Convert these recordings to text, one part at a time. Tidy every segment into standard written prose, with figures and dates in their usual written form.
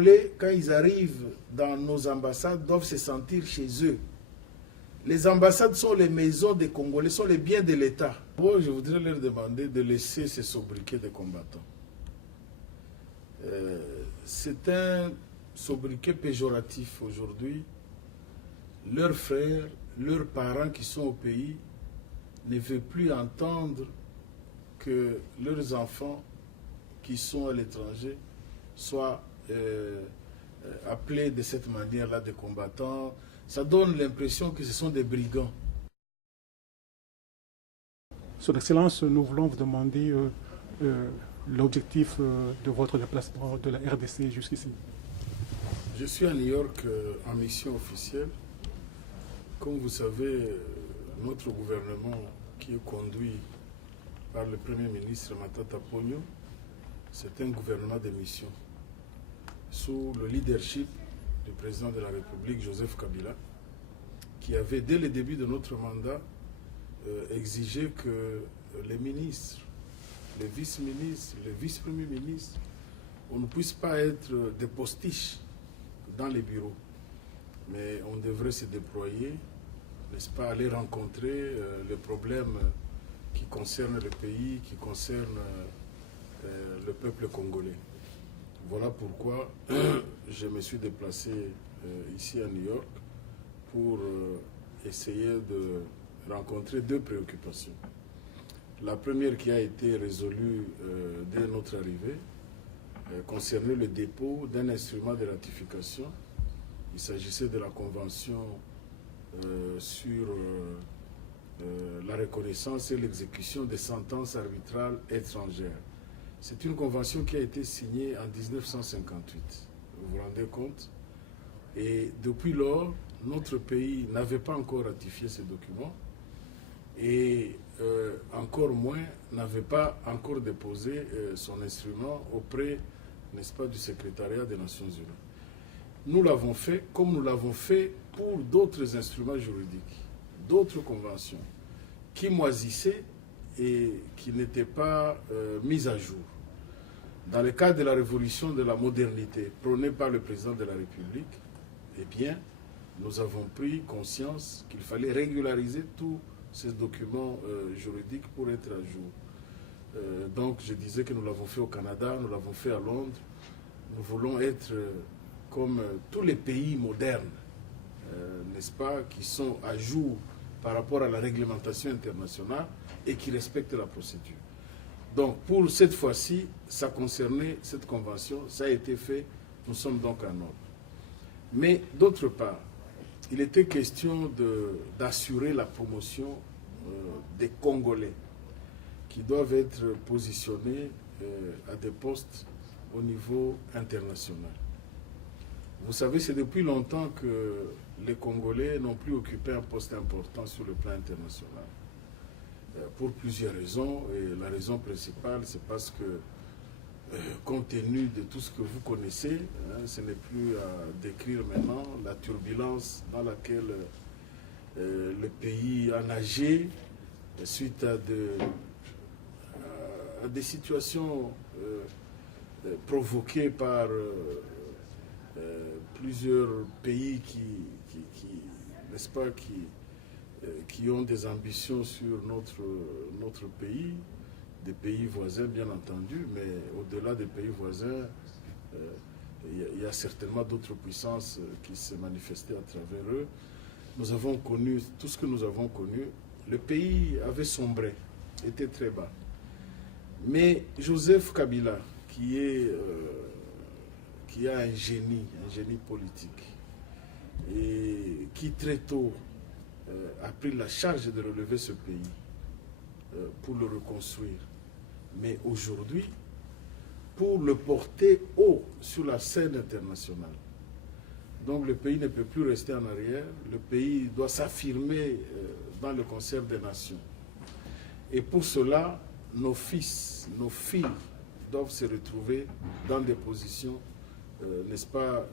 Congolais, quand ils arrivent dans nos ambassades, doivent se sentir chez eux. Les ambassades sont les maisons des Congolais, sont les biens de l'État. Moi, je voudrais leur demander de laisser ces sobriquets de combattants. C'est un sobriquet péjoratif aujourd'hui. Leurs frères, leurs parents qui sont au pays ne veulent plus entendre que leurs enfants qui sont à l'étranger soient appelés de cette manière-là des combattants. Ça donne l'impression que ce sont des brigands. Son Excellence, nous voulons vous demander l'objectif de votre déplacement de la RDC jusqu'ici. Je suis à New York en mission officielle. Comme vous savez, notre gouvernement qui est conduit par le Premier ministre Matata Ponyo, c'est un gouvernement de mission sous le leadership du président de la République, Joseph Kabila, qui avait, dès le début de notre mandat, exigé que les ministres, les vice-ministres, les vice-premiers ministres, on ne puisse pas être des postiches dans les bureaux, mais on devrait se déployer, n'est-ce pas, aller rencontrer les problèmes qui concernent le pays, qui concernent le peuple congolais. Voilà pourquoi je me suis déplacé ici à New York pour essayer de rencontrer deux préoccupations. La première qui a été résolue dès notre arrivée concernait le dépôt d'un instrument de ratification. Il s'agissait de la Convention sur la reconnaissance et l'exécution des sentences arbitrales étrangères. C'est une convention qui a été signée en 1958. Vous vous rendez compte? Et depuis lors, notre pays n'avait pas encore ratifié ces documents et encore moins n'avait pas encore déposé son instrument auprès, n'est-ce pas, du secrétariat des Nations Unies. Nous l'avons fait comme nous l'avons fait pour d'autres instruments juridiques, d'autres conventions qui moisissaient et qui n'étaient pas mises à jour. Dans le cadre de la révolution de la modernité prônée par le président de la République, eh bien, nous avons pris conscience qu'il fallait régulariser tous ces documents juridiques pour être à jour. Donc, je disais que nous l'avons fait au Canada, nous l'avons fait à Londres. Nous voulons être comme tous les pays modernes, n'est-ce pas, qui sont à jour par rapport à la réglementation internationale et qui respectent la procédure. Donc, pour cette fois-ci, ça concernait cette convention, ça a été fait, nous sommes donc en ordre. Mais d'autre part, il était question d'assurer la promotion des Congolais qui doivent être positionnés à des postes au niveau international. Vous savez, c'est depuis longtemps que les Congolais n'ont plus occupé un poste important sur le plan international. Pour plusieurs raisons, et la raison principale, c'est parce que, compte tenu de tout ce que vous connaissez, ce n'est plus à décrire maintenant, la turbulence dans laquelle le pays a nagé suite à des situations provoquées par plusieurs pays n'est-ce pas, qui ont des ambitions sur notre pays, des pays voisins bien entendu, mais au-delà des pays voisins, il y a certainement d'autres puissances qui se manifestaient à travers eux. Nous avons connu tout ce que nous avons connu. Le pays avait sombré, était très bas. Mais Joseph Kabila, qui a un génie politique, et qui très tôt a pris la charge de relever ce pays pour le reconstruire. Mais aujourd'hui, pour le porter haut sur la scène internationale. Donc le pays ne peut plus rester en arrière, le pays doit s'affirmer dans le concert des nations. Et pour cela, nos fils, nos filles doivent se retrouver dans des positions, n'est-ce pas,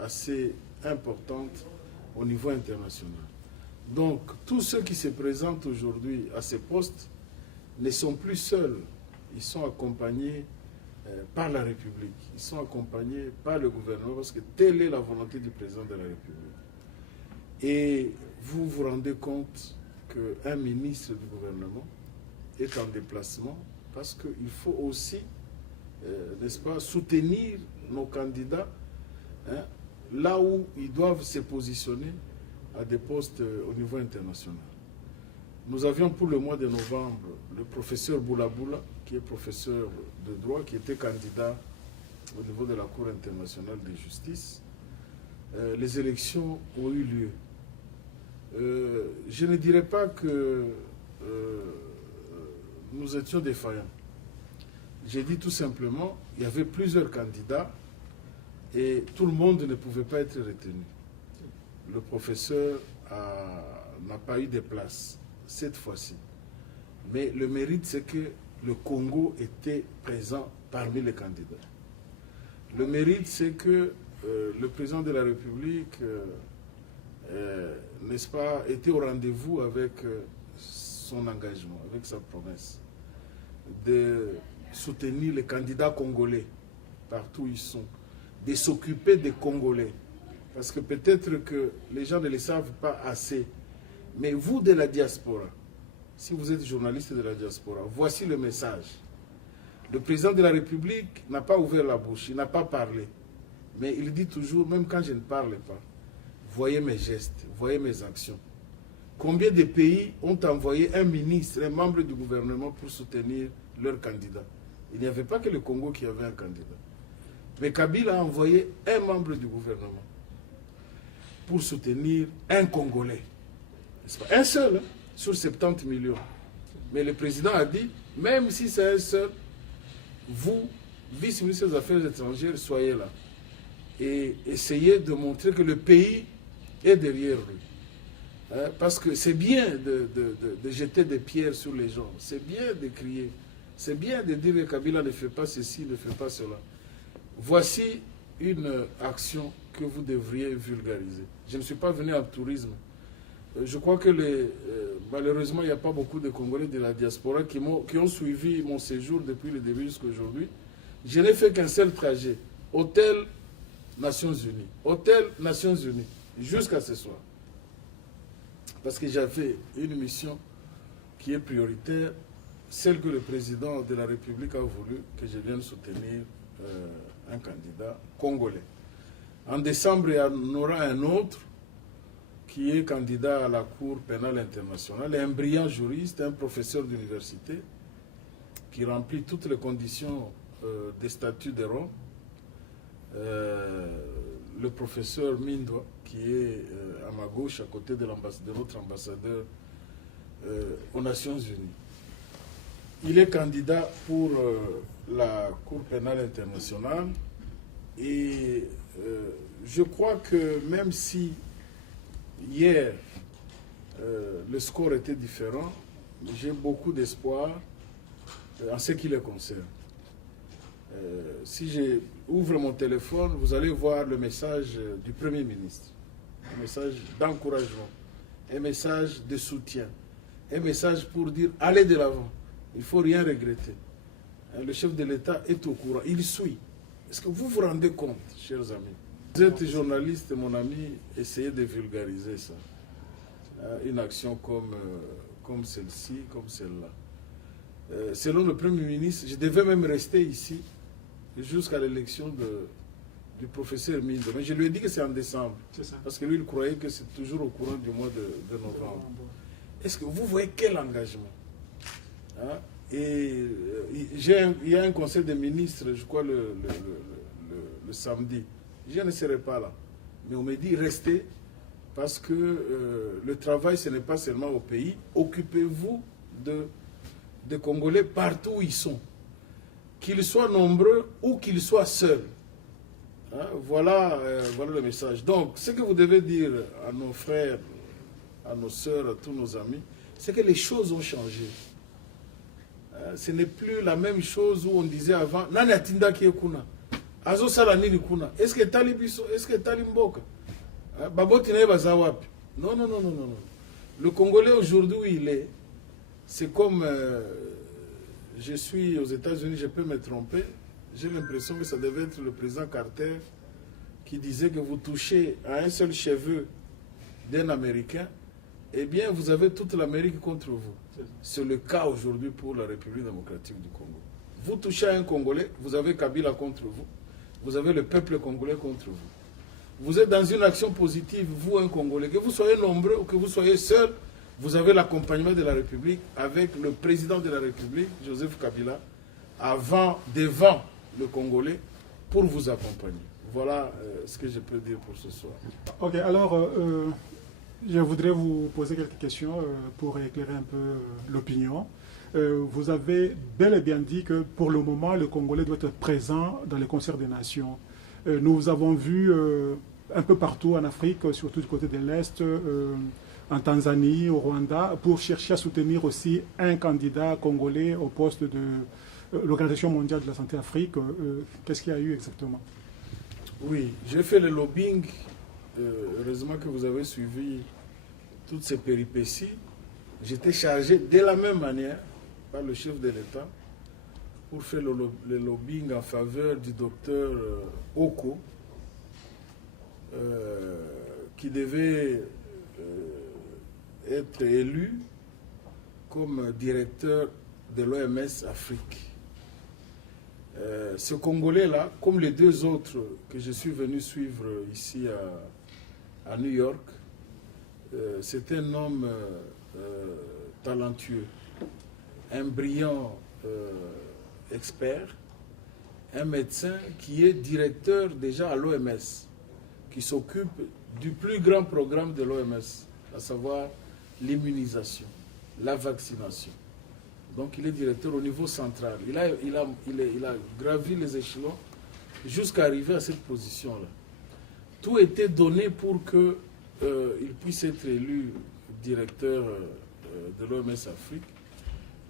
assez importantes au niveau international. Donc, tous ceux qui se présentent aujourd'hui à ces postes ne sont plus seuls. Ils sont accompagnés par la République. Ils sont accompagnés par le gouvernement parce que telle est la volonté du président de la République. Et vous vous rendez compte qu'un ministre du gouvernement est en déplacement parce qu'il faut aussi, n'est-ce pas, soutenir nos candidats là où ils doivent se positionner à des postes au niveau international. Nous avions pour le mois de novembre le professeur Boulaboula, qui est professeur de droit, qui était candidat au niveau de la Cour internationale de justice. Les élections ont eu lieu. Je ne dirais pas que nous étions défaillants. J'ai dit tout simplement, il y avait plusieurs candidats et tout le monde ne pouvait pas être retenu. Le professeur n'a pas eu de place cette fois-ci. Mais le mérite, c'est que le Congo était présent parmi les candidats. Le mérite, c'est que le président de la République, n'est-ce pas, était au rendez-vous avec son engagement, avec sa promesse de soutenir les candidats congolais partout où ils sont, de s'occuper des Congolais. Parce que peut-être que les gens ne le savent pas assez. Mais vous de la diaspora, si vous êtes journaliste de la diaspora, voici le message. Le président de la République n'a pas ouvert la bouche, il n'a pas parlé. Mais il dit toujours, même quand je ne parle pas, voyez mes gestes, voyez mes actions. Combien de pays ont envoyé un ministre, un membre du gouvernement pour soutenir leur candidat? Il n'y avait pas que le Congo qui avait un candidat. Mais Kabila a envoyé un membre du gouvernement pour soutenir un Congolais. Un seul, hein, sur 70 millions. Mais le président a dit, même si c'est un seul, vous, vice-ministre des Affaires étrangères, soyez là. Et essayez de montrer que le pays est derrière lui. Hein, parce que c'est bien de jeter des pierres sur les gens. C'est bien de crier. C'est bien de dire que Kabila ne fait pas ceci, ne fait pas cela. Voici une action que vous devriez vulgariser. Je ne suis pas venu en tourisme. Je crois que malheureusement, il n'y a pas beaucoup de Congolais de la diaspora qui ont suivi mon séjour depuis le début jusqu'à aujourd'hui. Je n'ai fait qu'un seul trajet. Hôtel Nations Unies. Hôtel Nations Unies. Jusqu'à ce soir. Parce que j'avais une mission qui est prioritaire, celle que le président de la République a voulu que je vienne soutenir un candidat congolais. En décembre, il y en aura un autre qui est candidat à la Cour pénale internationale, un brillant juriste, un professeur d'université, qui remplit toutes les conditions des statuts de Rome. Le professeur Mindwa, qui est à ma gauche, à côté de notre ambassadeur aux Nations Unies. Il est candidat pour la Cour pénale internationale et je crois que même si hier le score était différent, j'ai beaucoup d'espoir en ce qui les concerne. Si j'ouvre mon téléphone, vous allez voir le message du Premier ministre, un message d'encouragement, un message de soutien, un message pour dire allez de l'avant. Il ne faut rien regretter. Le chef de l'État est au courant. Il suit. Est-ce que vous vous rendez compte, chers amis? Vous êtes journaliste, mon ami, essayez de vulgariser ça. Une action comme celle-ci, comme celle-là. Selon le Premier ministre, je devais même rester ici jusqu'à l'élection du professeur Mindo. Mais je lui ai dit que c'est en décembre. Parce que lui, il croyait que c'est toujours au courant du mois de novembre. Est-ce que vous voyez quel engagement? Hein? Et il y a un conseil des ministres, je crois, le samedi. Je ne serai pas là. Mais on me dit restez parce que le travail, ce n'est pas seulement au pays. Occupez-vous de Congolais partout où ils sont. Qu'ils soient nombreux ou qu'ils soient seuls. Hein? Voilà le message. Donc, ce que vous devez dire à nos frères, à nos sœurs, à tous nos amis, c'est que les choses ont changé. Ce n'est plus la même chose où on disait avant Nani atinda ki kuna azo sala nini kuna est-ce que tali biso est-ce que tali mboka baboti na baza wapi. Non. Le Congolais aujourd'hui où il est, c'est comme je suis aux États-Unis, je peux me tromper, j'ai l'impression que ça devait être le président Carter qui disait que vous touchez à un seul cheveu d'un Américain, eh bien, vous avez toute l'Amérique contre vous. C'est le cas aujourd'hui pour la République démocratique du Congo. Vous touchez à un Congolais, vous avez Kabila contre vous. Vous avez le peuple congolais contre vous. Vous êtes dans une action positive, vous, un Congolais, que vous soyez nombreux ou que vous soyez seul, vous avez l'accompagnement de la République avec le président de la République, Joseph Kabila, devant le Congolais, pour vous accompagner. Voilà ce que je peux dire pour ce soir. Ok, alors je voudrais vous poser quelques questions pour éclairer un peu l'opinion. Vous avez bel et bien dit que pour le moment, le Congolais doit être présent dans les concerts des nations. Nous avons vu un peu partout en Afrique, surtout du côté de l'Est, en Tanzanie, au Rwanda, pour chercher à soutenir aussi un candidat congolais au poste de l'Organisation mondiale de la santé Afrique. Qu'est-ce qu'il y a eu exactement? Oui, j'ai fait le lobbying. Heureusement que vous avez suivi toutes ces péripéties. J'étais chargé de la même manière par le chef de l'État pour faire le lobbying en faveur du docteur Oko, qui devait être élu comme directeur de l'OMS Afrique. Ce Congolais-là, comme les deux autres que je suis venu suivre ici à New York, c'est un homme talentueux, un brillant expert, un médecin qui est directeur déjà à l'OMS, qui s'occupe du plus grand programme de l'OMS, à savoir l'immunisation, la vaccination. Donc il est directeur au niveau central. Il a gravi les échelons jusqu'à arriver à cette position-là. Tout était donné pour qu'il puisse être élu directeur de l'OMS Afrique.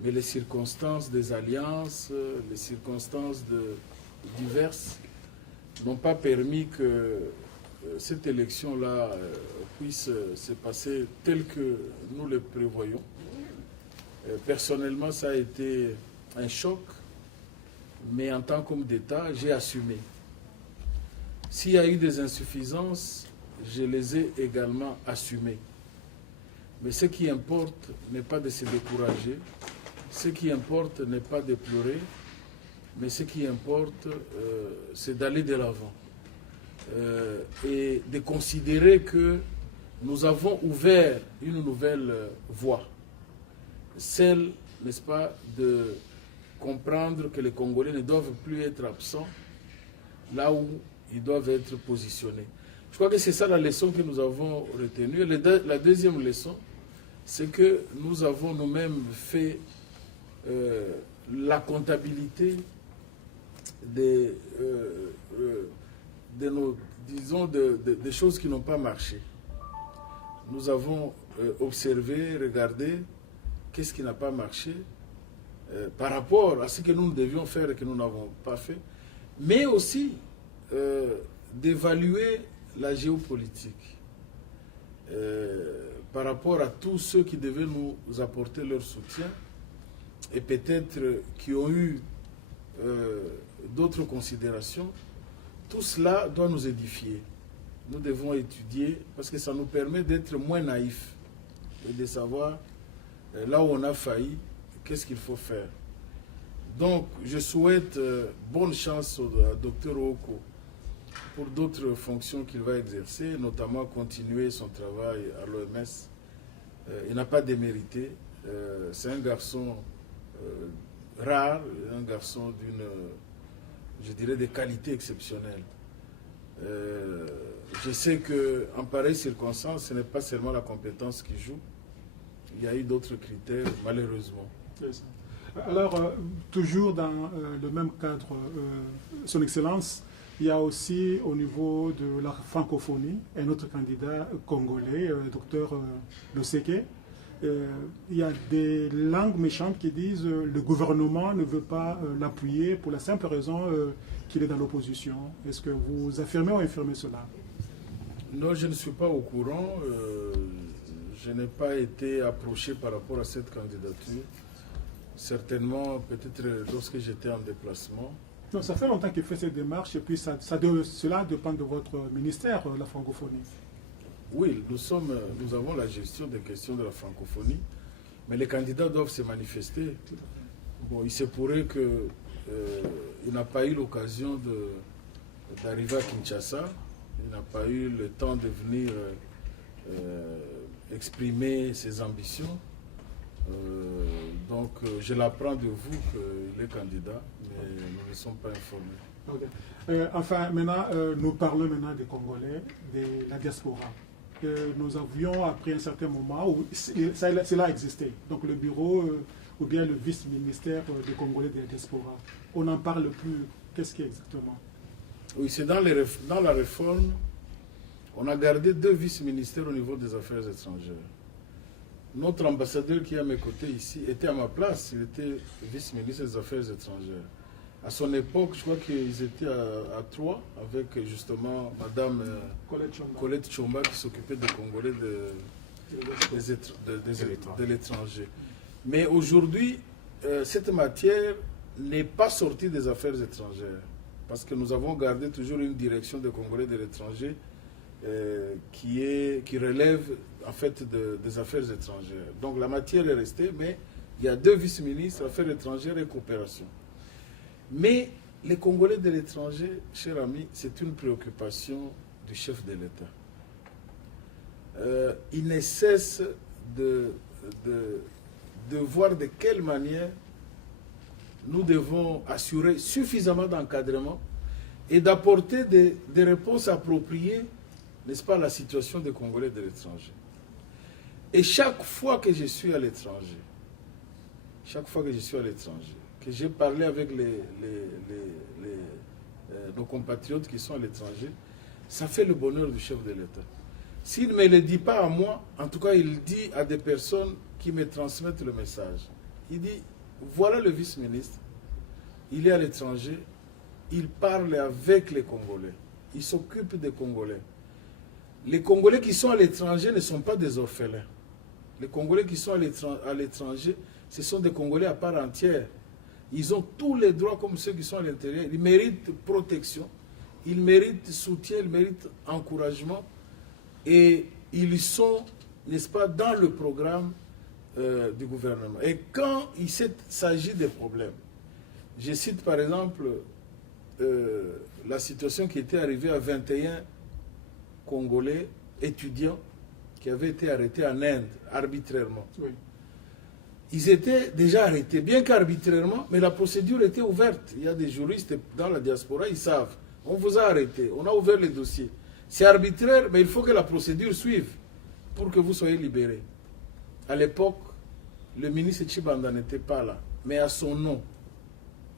Mais les circonstances des alliances, les circonstances diverses n'ont pas permis que cette élection-là puisse se passer telle que nous le prévoyons. Personnellement, ça a été un choc, mais en tant qu'homme d'État, j'ai assumé. S'il y a eu des insuffisances, je les ai également assumées. Mais ce qui importe n'est pas de se décourager, ce qui importe n'est pas de pleurer, mais ce qui importe, c'est d'aller de l'avant. Et de considérer que nous avons ouvert une nouvelle voie. Celle, n'est-ce pas, de comprendre que les Congolais ne doivent plus être absents là où ils doivent être positionnés. Je crois que c'est ça la leçon que nous avons retenue. La deuxième leçon, c'est que nous avons nous-mêmes fait la comptabilité des choses qui n'ont pas marché. Nous avons observé, regardé qu'est-ce qui n'a pas marché par rapport à ce que nous devions faire et que nous n'avons pas fait, mais aussi d'évaluer la géopolitique par rapport à tous ceux qui devaient nous apporter leur soutien et peut-être qui ont eu d'autres considérations. Tout cela doit nous édifier. Nous devons étudier parce que ça nous permet d'être moins naïfs et de savoir là où on a failli, qu'est-ce qu'il faut faire. Donc, je souhaite bonne chance au Dr Oko pour d'autres fonctions qu'il va exercer, notamment continuer son travail à l'OMS. Il n'a pas démérité. C'est un garçon rare, un garçon d'une, je dirais, de qualité exceptionnelle. Je sais qu'en pareille circonstance, ce n'est pas seulement la compétence qui joue. Il y a eu d'autres critères, malheureusement. Alors, toujours dans le même cadre, Son Excellence, il y a aussi au niveau de la francophonie un autre candidat congolais, docteur Loseke. Il y a des langues méchantes qui disent le gouvernement ne veut pas l'appuyer pour la simple raison qu'il est dans l'opposition. Est-ce que vous affirmez ou infirmez cela? Non, je ne suis pas au courant. Je n'ai pas été approché par rapport à cette candidature. Certainement, peut-être lorsque j'étais en déplacement, Donc, ça fait longtemps qu'il fait cette démarche et puis cela dépend de votre ministère, la francophonie. Oui, nous avons la gestion des questions de la francophonie, mais les candidats doivent se manifester. Bon, il se pourrait qu'il n'a pas eu l'occasion d'arriver à Kinshasa, il n'a pas eu le temps de venir exprimer ses ambitions. Donc, je l'apprends de vous qu'il est candidat, mais nous ne sommes pas informés. Okay. Enfin, maintenant, nous parlons maintenant des Congolais, de la diaspora. Nous avions, après un certain moment, où cela existait. Donc, le bureau ou bien le vice-ministère des Congolais de la diaspora. On n'en parle plus. Qu'est-ce qu'il y a exactement? Oui, c'est dans la réforme, on a gardé 2 vice-ministères au niveau des affaires étrangères. Notre ambassadeur qui est à mes côtés ici était à ma place, il était vice-ministre des Affaires étrangères. À son époque, je crois qu'ils étaient à 3 avec justement Madame Colette Chomba qui s'occupait des Congolais de l'étranger. Mais aujourd'hui, cette matière n'est pas sortie des affaires étrangères parce que nous avons gardé toujours une direction des Congolais de l'étranger qui relève en fait des affaires étrangères. Donc la matière est restée, mais il y a 2 vice-ministres, affaires étrangères et coopération. Mais les Congolais de l'étranger, cher ami, c'est une préoccupation du chef de l'État. Il ne cesse de voir de quelle manière nous devons assurer suffisamment d'encadrement et d'apporter des réponses appropriées, n'est-ce pas, à la situation des Congolais de l'étranger. Et chaque fois que je suis à l'étranger, que j'ai parlé avec nos compatriotes qui sont à l'étranger, ça fait le bonheur du chef de l'État. S'il ne me le dit pas à moi, en tout cas il dit à des personnes qui me transmettent le message. Il dit, voilà le vice-ministre, il est à l'étranger, il parle avec les Congolais, il s'occupe des Congolais. Les Congolais qui sont à l'étranger ne sont pas des orphelins. Les Congolais qui sont à l'étranger, ce sont des Congolais à part entière. Ils ont tous les droits comme ceux qui sont à l'intérieur. Ils méritent protection, ils méritent soutien, ils méritent encouragement. Et ils sont, n'est-ce pas, dans le programme du gouvernement. Et quand il s'agit des problèmes, je cite par exemple la situation qui était arrivée à 21 Congolais étudiants qui avaient été arrêtés en Inde arbitrairement. Oui. Ils étaient déjà arrêtés, bien qu'arbitrairement, mais la procédure était ouverte. Il y a des juristes dans la diaspora, ils savent. On vous a arrêté, on a ouvert les dossiers. C'est arbitraire, mais il faut que la procédure suive pour que vous soyez libérés. À l'époque, le ministre Tshibanda n'était pas là, mais à son nom,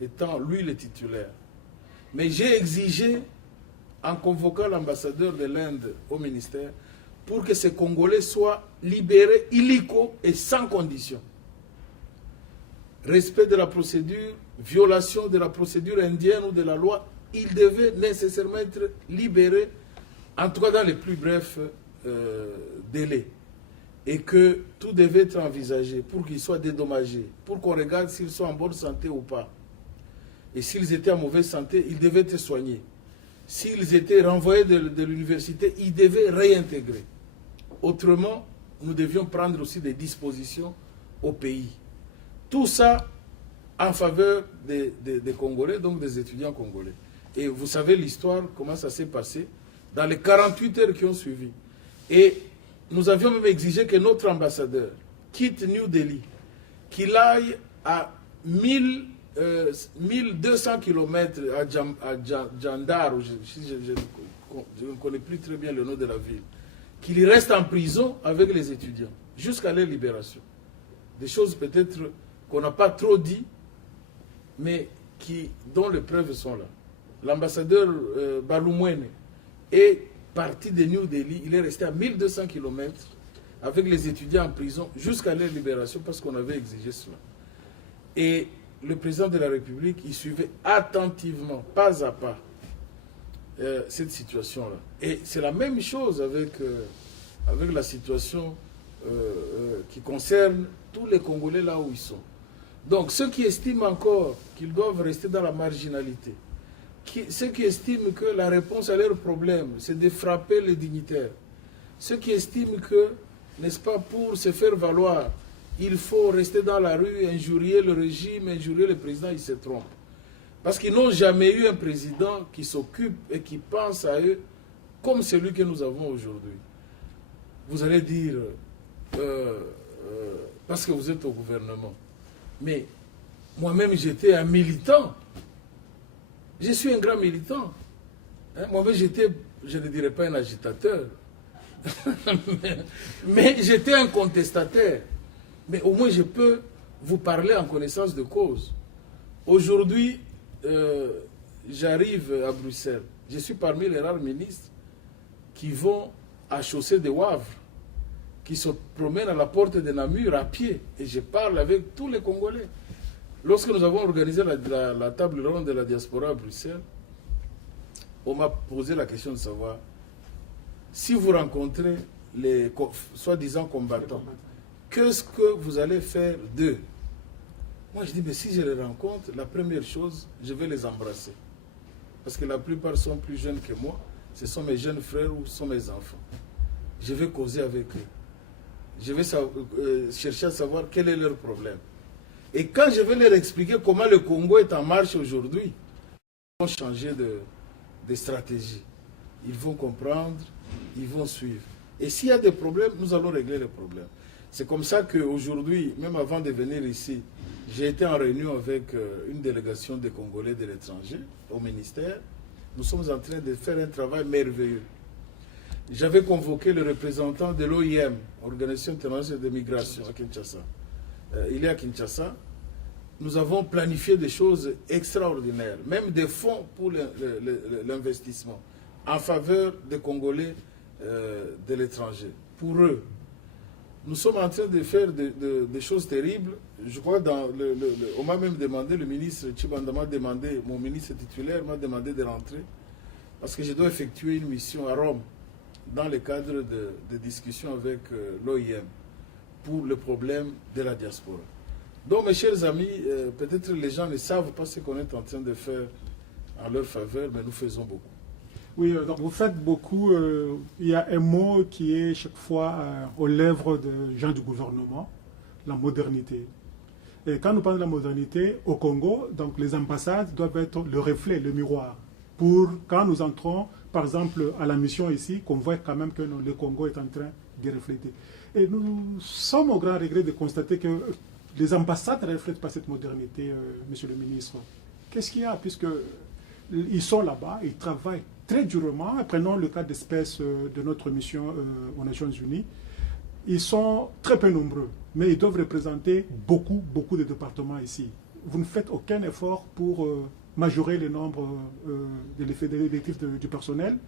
étant lui le titulaire. Mais j'ai exigé, en convoquant l'ambassadeur de l'Inde au ministère, pour que ces Congolais soient libérés illico et sans condition. Respect de la procédure, violation de la procédure indienne ou de la loi, ils devaient nécessairement être libérés, en tout cas dans les plus brefs délais. Et que tout devait être envisagé pour qu'ils soient dédommagés, pour qu'on regarde s'ils sont en bonne santé ou pas. Et s'ils étaient en mauvaise santé, ils devaient être soignés. S'ils étaient renvoyés de l'université, ils devaient réintégrer. Autrement, nous devions prendre aussi des dispositions au pays. Tout ça en faveur des Congolais, donc des étudiants congolais. Et vous savez l'histoire, comment ça s'est passé dans les 48 heures qui ont suivi. Et nous avions même exigé que notre ambassadeur quitte New Delhi, qu'il aille à 1200 km à Jandar, je ne connais plus très bien le nom de la ville, qu'il reste en prison avec les étudiants jusqu'à leur libération. Des choses peut-être qu'on n'a pas trop dit, mais dont les preuves sont là. L'ambassadeur Balumwene est parti de New Delhi, il est resté à 1200 km avec les étudiants en prison jusqu'à leur libération parce qu'on avait exigé cela. Et le président de la République, il suivait attentivement, pas à pas, cette situation-là. Et c'est la même chose avec la situation qui concerne tous les Congolais là où ils sont. Donc ceux qui estiment encore qu'ils doivent rester dans la marginalité, ceux qui estiment que la réponse à leurs problèmes, c'est de frapper les dignitaires. Ceux qui estiment que, n'est-ce pas, pour se faire valoir, il faut rester dans la rue, injurier le régime, injurier le président, ils se trompent. Parce qu'ils n'ont jamais eu un président qui s'occupe et qui pense à eux comme celui que nous avons aujourd'hui. Vous allez dire, parce que vous êtes au gouvernement, mais moi-même j'étais un militant. Je suis un grand militant. Hein? Moi-même j'étais, je ne dirais pas un agitateur, mais j'étais un contestataire. Mais au moins je peux vous parler en connaissance de cause. Aujourd'hui, j'arrive à Bruxelles. Je suis parmi les rares ministres qui vont à Chaussée de Wavre, qui se promènent à la porte de Namur à pied. Et je parle avec tous les Congolais. Lorsque nous avons organisé la table ronde de la diaspora à Bruxelles, on m'a posé la question de savoir si vous rencontrez les soi-disant combattants, qu'est-ce que vous allez faire d'eux? Moi, je dis, mais si je les rencontre, la première chose, je vais les embrasser. Parce que la plupart sont plus jeunes que moi. Ce sont mes jeunes frères ou sont mes enfants. Je vais causer avec eux. Je vais chercher à savoir quel est leur problème. Et quand je vais leur expliquer comment le Congo est en marche aujourd'hui, ils vont changer de stratégie. Ils vont comprendre, ils vont suivre. Et s'il y a des problèmes, nous allons régler les problèmes. C'est comme ça qu'aujourd'hui, même avant de venir ici, j'ai été en réunion avec une délégation des Congolais de l'étranger au ministère. Nous sommes en train de faire un travail merveilleux. J'avais convoqué le représentant de l'OIM, Organisation internationale de migration, à Kinshasa. Il est à Kinshasa. Nous avons planifié des choses extraordinaires, même des fonds pour l'investissement en faveur des Congolais de l'étranger. Pour eux, nous sommes en train de faire des choses terribles. Je crois on m'a même demandé, le ministre Tshibanda m'a demandé, mon ministre titulaire m'a demandé de rentrer parce que je dois effectuer une mission à Rome dans le cadre de discussions avec l'OIM pour le problème de la diaspora. Donc mes chers amis, peut-être les gens ne savent pas ce qu'on est en train de faire en leur faveur, mais nous faisons beaucoup. Oui, donc vous faites beaucoup. Il y a un mot qui est chaque fois aux lèvres des gens du gouvernement, la modernité. Et quand nous parlons de la modernité au Congo, donc les ambassades doivent être le reflet, le miroir. Pour quand nous entrons, par exemple, à la mission ici, qu'on voit quand même que le Congo est en train de refléter. Et nous sommes au grand regret de constater que les ambassades ne reflètent pas cette modernité, monsieur le ministre. Qu'est-ce qu'il y a? Puisqu'ils sont là-bas, ils travaillent très durement. Prenons le cas d'espèce de notre mission aux Nations Unies. Ils sont très peu nombreux, mais ils doivent représenter beaucoup de départements ici. Vous ne faites aucun effort pour majorer le nombre de l'effectif du personnel.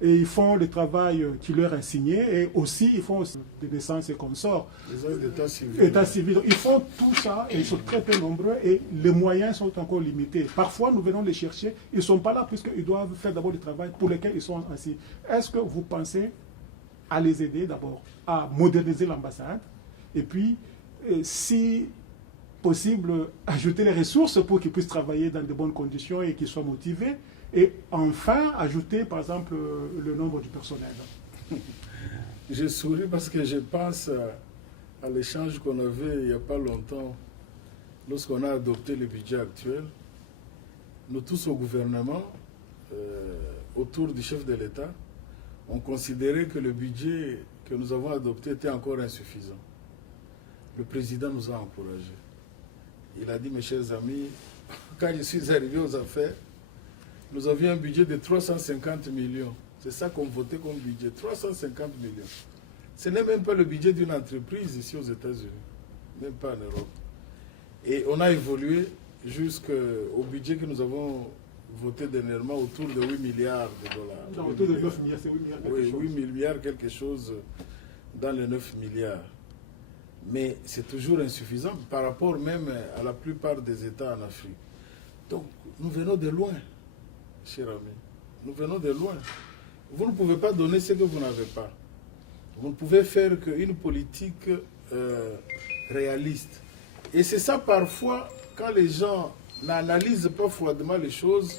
Et ils font le travail qui leur est assigné et aussi ils font des naissances et consorts. Les actes d'état civil. État civil. Ils font tout ça et ils sont très peu nombreux et les moyens sont encore limités. Parfois, nous venons les chercher. Ils ne sont pas là puisqu'ils doivent faire d'abord le travail pour lequel ils sont assis. Est-ce que vous pensez à les aider d'abord à moderniser l'ambassade et puis, si possible, ajouter les ressources pour qu'ils puissent travailler dans de bonnes conditions et qu'ils soient motivés. Et enfin, ajouter, par exemple, le nombre du personnel. Je souris parce que je pense à l'échange qu'on avait il n'y a pas longtemps, lorsqu'on a adopté le budget actuel. Nous tous au gouvernement, autour du chef de l'État, on considérait que le budget que nous avons adopté était encore insuffisant. Le président nous a encouragés. Il a dit, mes chers amis, quand je suis arrivé aux affaires, nous avions un budget de 350 millions. C'est ça qu'on votait comme budget, 350 millions. Ce n'est même pas le budget d'une entreprise ici aux États-Unis, même pas en Europe. Et on a évolué jusqu'au budget que nous avons voté dernièrement autour de 8 milliards de dollars. Non, autour de 9 milliards, c'est 8 milliards quelque chose. Oui, 8 milliards quelque chose dans les 9 milliards. Mais c'est toujours insuffisant par rapport même à la plupart des États en Afrique. Donc, nous venons de loin, chers amis. Nous venons de loin. Vous ne pouvez pas donner ce que vous n'avez pas. Vous ne pouvez faire qu'une politique réaliste. Et c'est ça parfois, quand les gens n'analysent pas froidement les choses,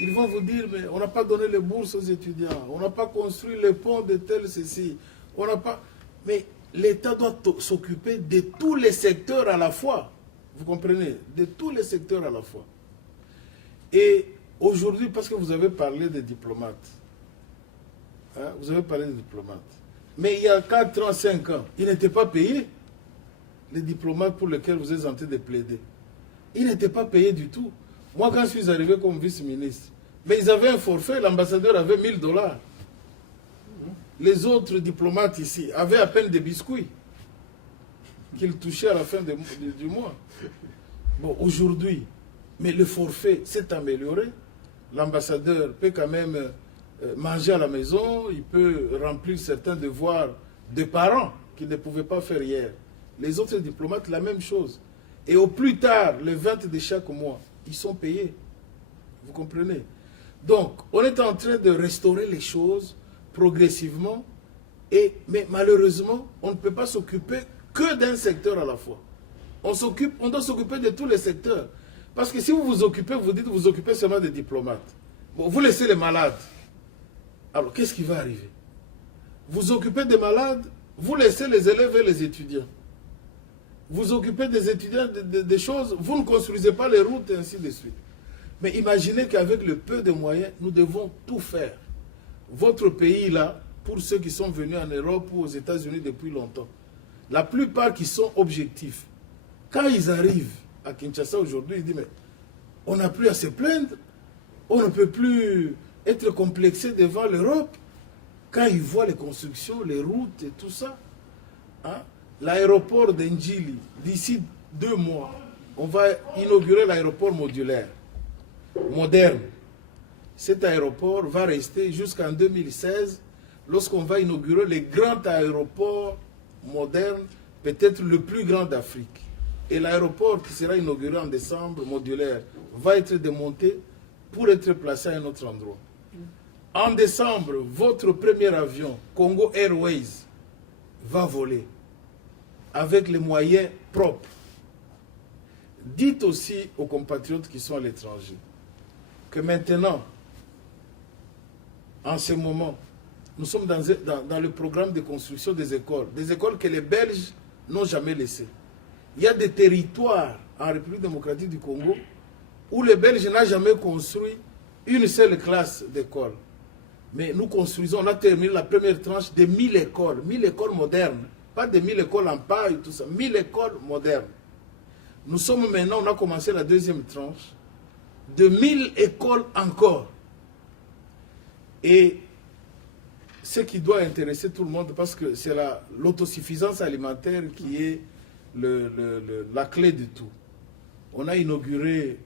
Ils vont vous dire, mais on n'a pas donné les bourses aux étudiants, on n'a pas construit les ponts de tel ceci, on n'a pas... Mais l'État doit s'occuper de tous les secteurs à la fois. Vous comprenez? De tous les secteurs à la fois. Et aujourd'hui, parce que vous avez parlé des diplomates, hein, vous avez parlé des diplomates, mais il y a 4 ans, 5 ans, ils n'étaient pas payés, les diplomates pour lesquels vous êtes en train de plaider. Ils n'étaient pas payés du tout. Moi, quand je suis arrivé comme vice-ministre, mais ils avaient un forfait, l'ambassadeur avait $1000. Les autres diplomates ici avaient à peine des biscuits qu'ils touchaient à la fin du mois. Bon, aujourd'hui, mais le forfait s'est amélioré. L'ambassadeur peut quand même manger à la maison, il peut remplir certains devoirs de parents qu'il ne pouvait pas faire hier. Les autres diplomates, la même chose. Et au plus tard, le 20 de chaque mois, ils sont payés. Vous comprenez? Donc, on est en train de restaurer les choses progressivement, mais malheureusement, on ne peut pas s'occuper que d'un secteur à la fois. On doit s'occuper de tous les secteurs. Parce que si vous vous occupez, vous dites vous occupez seulement des diplomates. Bon, vous laissez les malades. Alors, qu'est-ce qui va arriver? Vous occupez des malades, vous laissez les élèves et les étudiants. Vous occupez des étudiants des choses, vous ne construisez pas les routes et ainsi de suite. Mais imaginez qu'avec le peu de moyens, nous devons tout faire. Votre pays là, pour ceux qui sont venus en Europe ou aux États-Unis depuis longtemps, la plupart qui sont objectifs, quand ils arrivent à Kinshasa aujourd'hui, ils disent mais on n'a plus à se plaindre, on ne peut plus être complexé devant l'Europe. Quand ils voient les constructions, les routes et tout ça, hein, l'aéroport d'Ndjili, d'ici 2 mois, on va inaugurer l'aéroport modulaire, moderne. Cet aéroport va rester jusqu'en 2016, lorsqu'on va inaugurer le grand aéroport moderne, peut-être le plus grand d'Afrique. Et l'aéroport qui sera inauguré en décembre, modulaire, va être démonté pour être placé à un autre endroit. En décembre, votre premier avion, Congo Airways, va voler avec les moyens propres. Dites aussi aux compatriotes qui sont à l'étranger que maintenant, en ce moment, nous sommes dans le programme de construction des écoles que les Belges n'ont jamais laissées. Il y a des territoires en République démocratique du Congo où les Belges n'ont jamais construit une seule classe d'école. Mais nous construisons, on a terminé la première tranche de 1000 écoles, 1000 écoles modernes. Pas de 1000 écoles en paille, tout ça, 1000 écoles modernes. Nous sommes maintenant, on a commencé la deuxième tranche, de 1000 écoles encore. Et ce qui doit intéresser tout le monde, parce que c'est l'autosuffisance alimentaire qui est la clé de tout. On a inauguré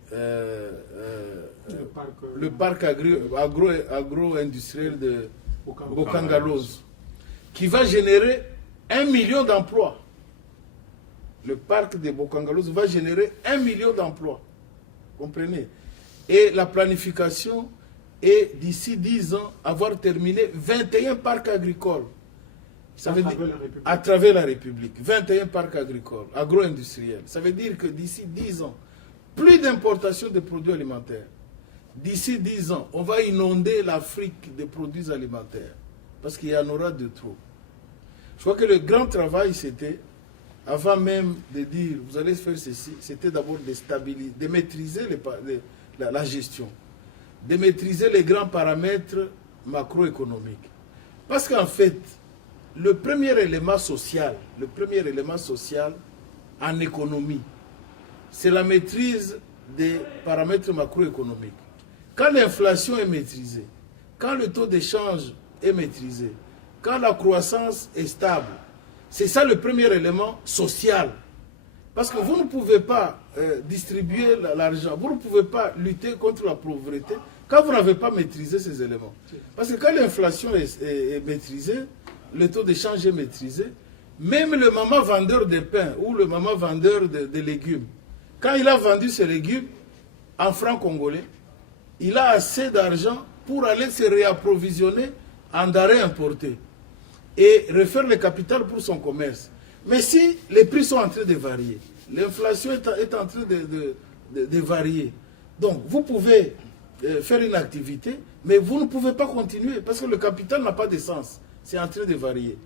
le parc agro-industriel de Bokangalose, qui va générer 1 million d'emplois. Le parc de Bokangalose va générer 1 million d'emplois. Comprenez? Et la planification est d'ici 10 ans avoir terminé 21 parcs agricoles. Ça veut dire, à travers la République. 21 parcs agricoles, agro-industriels. Ça veut dire que d'ici 10 ans, plus d'importation de produits alimentaires. D'ici 10 ans, on va inonder l'Afrique de produits alimentaires. Parce qu'il y en aura de trop. Je crois que le grand travail, c'était, avant même de dire, vous allez faire ceci, c'était d'abord de stabiliser, de maîtriser la gestion, de maîtriser les grands paramètres macroéconomiques. Parce qu'en fait, le premier élément social en économie, c'est la maîtrise des paramètres macroéconomiques. Quand l'inflation est maîtrisée, quand le taux d'échange est maîtrisé, quand la croissance est stable, c'est ça le premier élément social. Parce que vous ne pouvez pas distribuer l'argent, vous ne pouvez pas lutter contre la pauvreté quand vous n'avez pas maîtrisé ces éléments. Parce que quand l'inflation est maîtrisée, le taux d'échange est maîtrisé, même le maman vendeur de pain ou le maman vendeur de légumes, quand il a vendu ses légumes en francs congolais, il a assez d'argent pour aller se réapprovisionner en denrées importées et refaire le capital pour son commerce. Mais si les prix sont en train de varier, l'inflation est en train de varier, donc vous pouvez faire une activité, mais vous ne pouvez pas continuer parce que le capital n'a pas de sens. C'est en train de varier.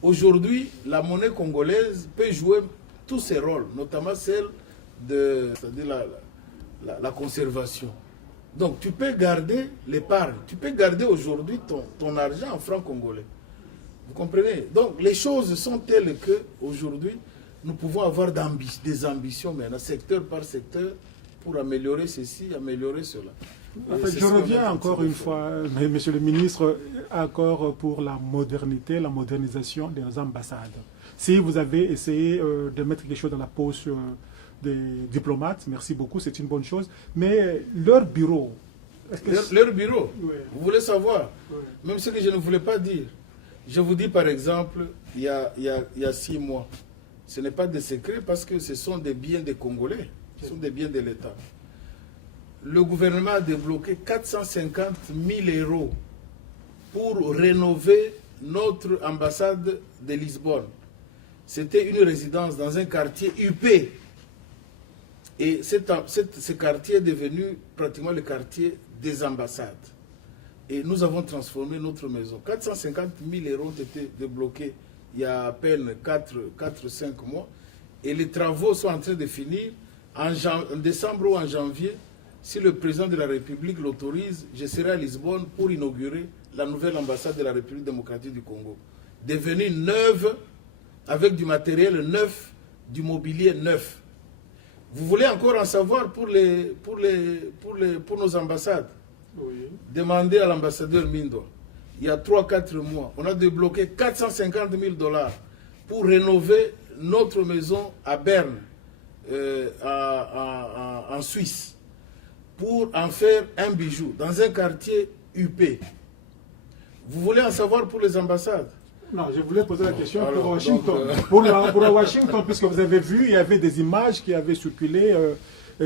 Aujourd'hui, la monnaie congolaise peut jouer tous ses rôles, notamment celle de c'est-à-dire la conservation. Donc tu peux garder l'épargne, tu peux garder aujourd'hui ton argent en francs congolais. Vous comprenez? Donc les choses sont telles que aujourd'hui nous pouvons avoir des ambitions maintenant, secteur par secteur, pour améliorer ceci, améliorer cela. En fait, je reviens encore une fois, Monsieur le ministre, encore pour la modernité, la modernisation de nos ambassades. Si vous avez essayé de mettre quelque chose dans la poche des diplomates, merci beaucoup, c'est une bonne chose, mais leur bureau... Leur bureau, oui. Vous voulez savoir, Oui. Même ce que je ne voulais pas dire. Je vous dis par exemple, il y a 6 mois, ce n'est pas des secrets parce que ce sont des biens des Congolais, ce sont des biens de l'État. Le gouvernement a débloqué 450 000 € pour rénover notre ambassade de Lisbonne. C'était une résidence dans un quartier UP. Et ce quartier est devenu pratiquement le quartier des ambassades. Et nous avons transformé notre maison. 450 000 € ont été débloqués il y a à peine 4-5 mois. Et les travaux sont en train de finir. En décembre ou en janvier, si le président de la République l'autorise, je serai à Lisbonne pour inaugurer la nouvelle ambassade de la République démocratique du Congo. Devenue neuve, avec du matériel neuf, du mobilier neuf. Vous voulez encore en savoir pour nos ambassades? Oui. Demandez à l'ambassadeur Mindo. Il y a 3-4 mois, on a débloqué 450 000 $ pour rénover notre maison à Berne, en Suisse, pour en faire un bijou dans un quartier UP. Vous voulez en savoir pour les ambassades? Non, je voulais poser la question Alors, pour Washington. donc, Pour Washington, puisque vous avez vu, il y avait des images qui avaient circulé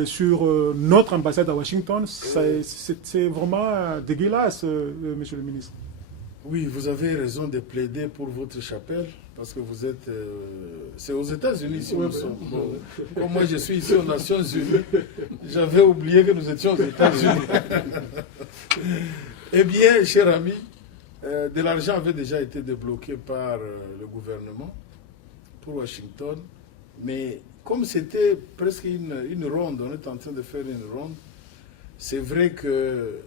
sur notre ambassade à Washington. C'est vraiment dégueulasse, monsieur le ministre. Oui, vous avez raison de plaider pour votre chapelle, parce que vous êtes... c'est aux États-Unis, si nous sommes. Bon, comme moi, je suis ici aux Nations Unies, j'avais oublié que nous étions aux États-Unis. Eh bien, cher ami, de l'argent avait déjà été débloqué par le gouvernement pour Washington, mais comme c'était presque une ronde, on est en train de faire une ronde, c'est vrai que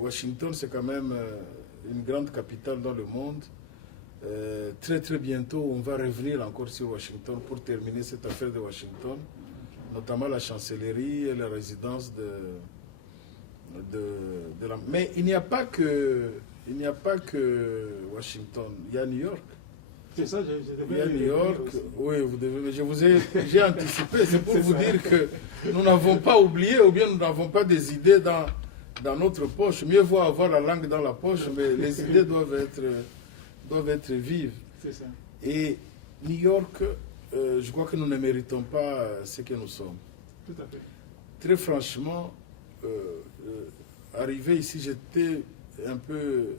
Washington, c'est quand même une grande capitale dans le monde. Très très bientôt, on va revenir encore sur Washington pour terminer cette affaire de Washington, notamment la chancellerie et la résidence de la... Mais il n'y a pas que Washington, il y a New York. C'est ça, il y a New York, oui, vous devez, mais j'ai anticipé, c'est pour vous dire que nous n'avons pas oublié ou bien nous n'avons pas des idées dans notre poche. Mieux vaut avoir la langue dans la poche, mais les idées doivent être vives. C'est ça. Et New York, je crois que nous ne méritons pas ce que nous sommes. Tout à fait. Très franchement, arrivé ici, j'étais un peu,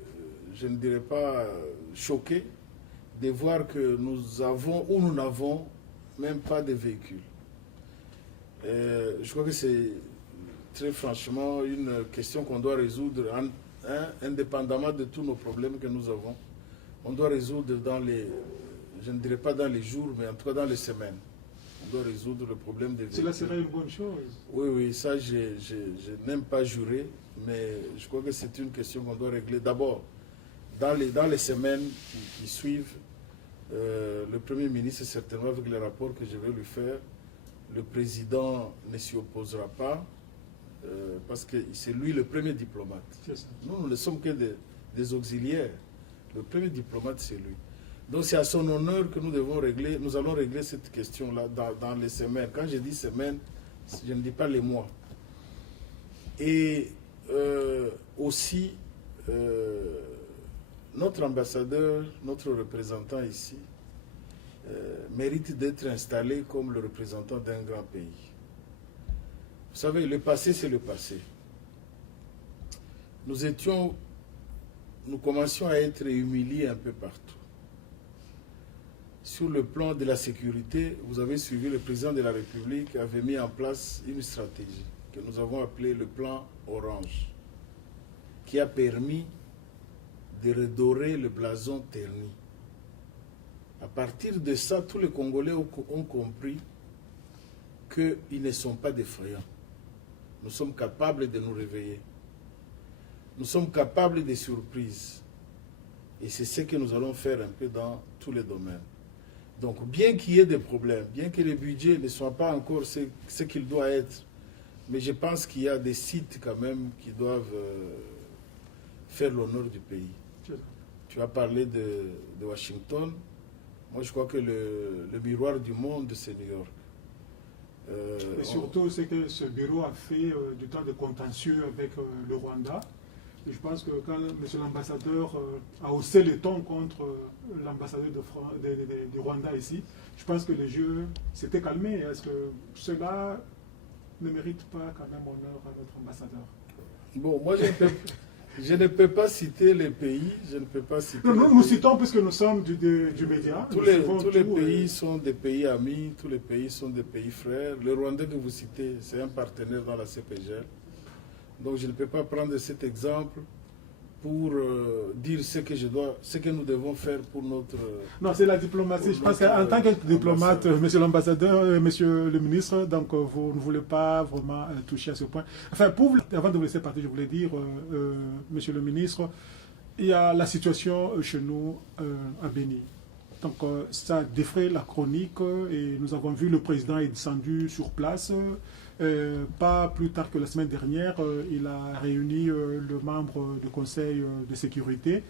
je ne dirais pas choqué, de voir que nous avons ou nous n'avons même pas de véhicules. Je crois que c'est très franchement une question qu'on doit résoudre indépendamment de tous nos problèmes que nous avons. On doit résoudre dans les, je ne dirais pas dans les jours, mais en tout cas dans les semaines. On doit résoudre le problème des véhicules. Cela serait une bonne chose. Oui, oui, ça je n'aime pas jurer, mais je crois que c'est une question qu'on doit régler. D'abord, dans les semaines qui suivent, le Premier ministre, certainement avec les rapports que je vais lui faire, le président ne s'y opposera pas, parce que c'est lui le premier diplomate. Nous ne sommes que des auxiliaires. Le premier diplomate, c'est lui. Donc c'est à son honneur que nous allons régler cette question-là dans les semaines. Quand je dis semaines, je ne dis pas les mois. Et aussi, notre ambassadeur, notre représentant ici, mérite d'être installé comme le représentant d'un grand pays. Vous savez, le passé, c'est le passé. Nous commencions à être humiliés un peu partout. Sur le plan de la sécurité, vous avez suivi, le président de la République avait mis en place une stratégie que nous avons appelée le plan Orange. qui a permis de redorer le blason terni. À partir de ça, tous les Congolais ont compris qu'ils ne sont pas défaillants. Nous sommes capables de nous réveiller. Nous sommes capables de surprises. Et c'est ce que nous allons faire un peu dans tous les domaines. Donc, bien qu'il y ait des problèmes, bien que les budgets ne soient pas encore ce qu'ils doivent être, mais je pense qu'il y a des sites quand même qui doivent faire l'honneur du pays. Tu as parlé de Washington. Moi, je crois que le miroir du monde, c'est New York. Et surtout, c'est que ce bureau a fait du temps de contentieux avec le Rwanda. Et je pense que quand M. l'ambassadeur a haussé le ton contre l'ambassadeur du Rwanda ici, je pense que le jeu s'était calmé. Est-ce que cela ne mérite pas quand même honneur à notre ambassadeur? Bon, moi, je ne peux pas citer les pays, je ne peux pas citer... Non, nous citons puisque nous sommes du média. Tous les pays sont des pays amis, tous les pays sont des pays frères. Le Rwandais que vous citez, c'est un partenaire dans la CPGL. Donc je ne peux pas prendre cet exemple pour dire ce que nous devons faire pour notre... Non, c'est la diplomatie. Je pense qu'en tant que diplomate, monsieur l'ambassadeur, monsieur le ministre, donc vous ne voulez pas vraiment toucher à ce point. Enfin, avant de vous laisser partir, je voulais dire, monsieur le ministre, il y a la situation chez nous à Béni. Donc ça défraie la chronique et nous avons vu le président est descendu sur place. Pas plus tard que la semaine dernière, il a réuni le membre du Conseil de sécurité.